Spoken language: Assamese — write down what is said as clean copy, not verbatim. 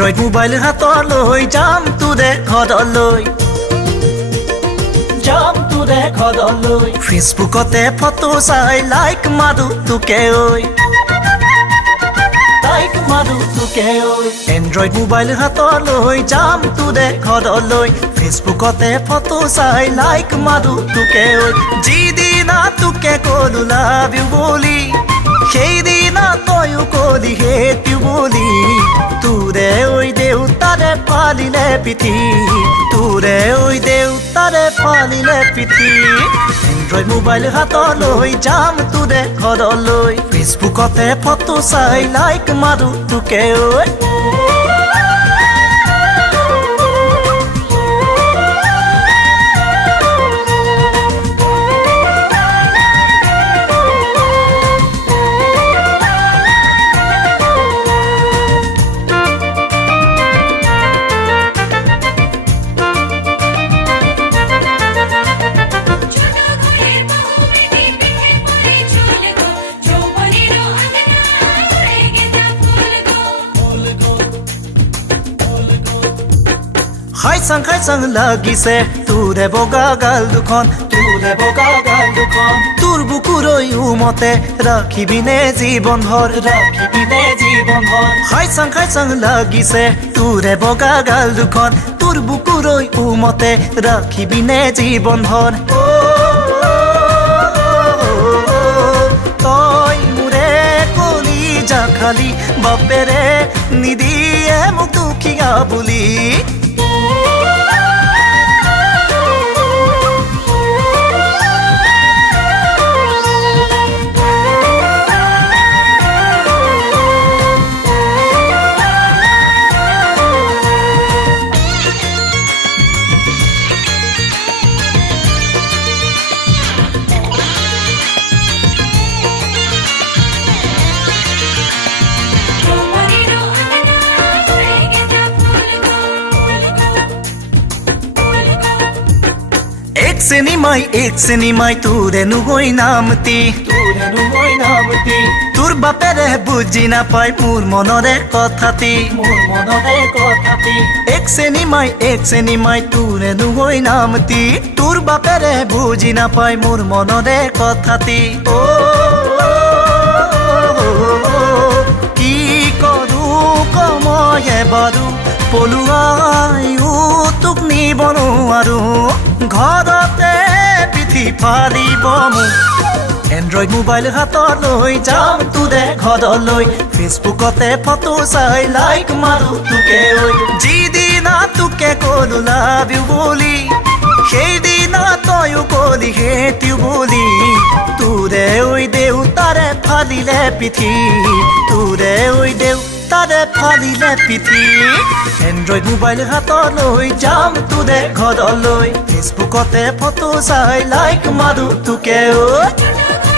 এন্ড্ৰইড মোবাইল হাতলৈ যাম তোৰে ঘৰলৈ ফেচবুকতে ফটো চাই লাইক মাৰো তোকে ঐ এন্ড্ৰইড মোবাইল হাতলৈ যাম তোৰে ঘৰলৈ ফেচবুকতে ফটো চাই লাইক মাৰো তোকে ঐ যিদিনা তোকে কলো লাভ ইউ বুলি সেইদিনা তয়ো কলি হেট ইউ বুলি তোৰে ঐ দেউতাৰে ফালিলে পিঠি তোৰে ঐ দেউতাৰে ফালিলে পিঠি এন্ড্ৰইড মোবাইল হাতলৈ যাম তোৰে ঘৰলৈ ফেচবুকতে ফটো চাই লাইক মাৰো তোকে ঐ খাইছাং লাগিছে তোৰে বগা গাল দুখন তোৰ বুকুৰৈ উমতে ৰাখিবিনে জীৱন ভৰ খাইছাং লাগিছে তোৰে বগা গাল দুখন তোৰ বুকুৰৈ উমতে ৰাখিবিনে জীৱন ভৰ তই মোৰে কলিজা খালি বাপেৰে নিদিয়ে মোক দুখীয়া বুলি एक सिनेमाई তোৰে নুগৈ নামতি তোৰ বাপেৰে বুজি নাপায় মোৰ মনৰে কথাটি এক সিনেমাই তোৰে নুগৈ নামতি তোৰ বাপেৰে বুজি নাপায় মোৰ মনৰে কথাটি কি কৰো কময়ে বাৰু পলুৱাইও তোক নিব নোৱাৰো ঘৰতে পিঠি ফালিব মোক এন্ড্ৰইড মোবাইল হাতলৈ যাম তোৰে ঘৰলৈ ফেচবুকতে ফটো চাই লাইক মাৰো তোকে ঐ যিদিনা তোকে কলো লাভ ইউ বুলি সেইদিনা তয়ো কলি হেট ইউ বুলি তোৰে ঐ দেউতাৰে ফালিলে পিঠি তোৰে ঐ দেউতাৰে ফালিলে পিঠি এন্ড্ৰইড মোবাইল হাতলৈ যাম তোৰে ঘৰলৈ ফেচবুকতে ফটো চাই লাইক মাৰো তোকে ঐ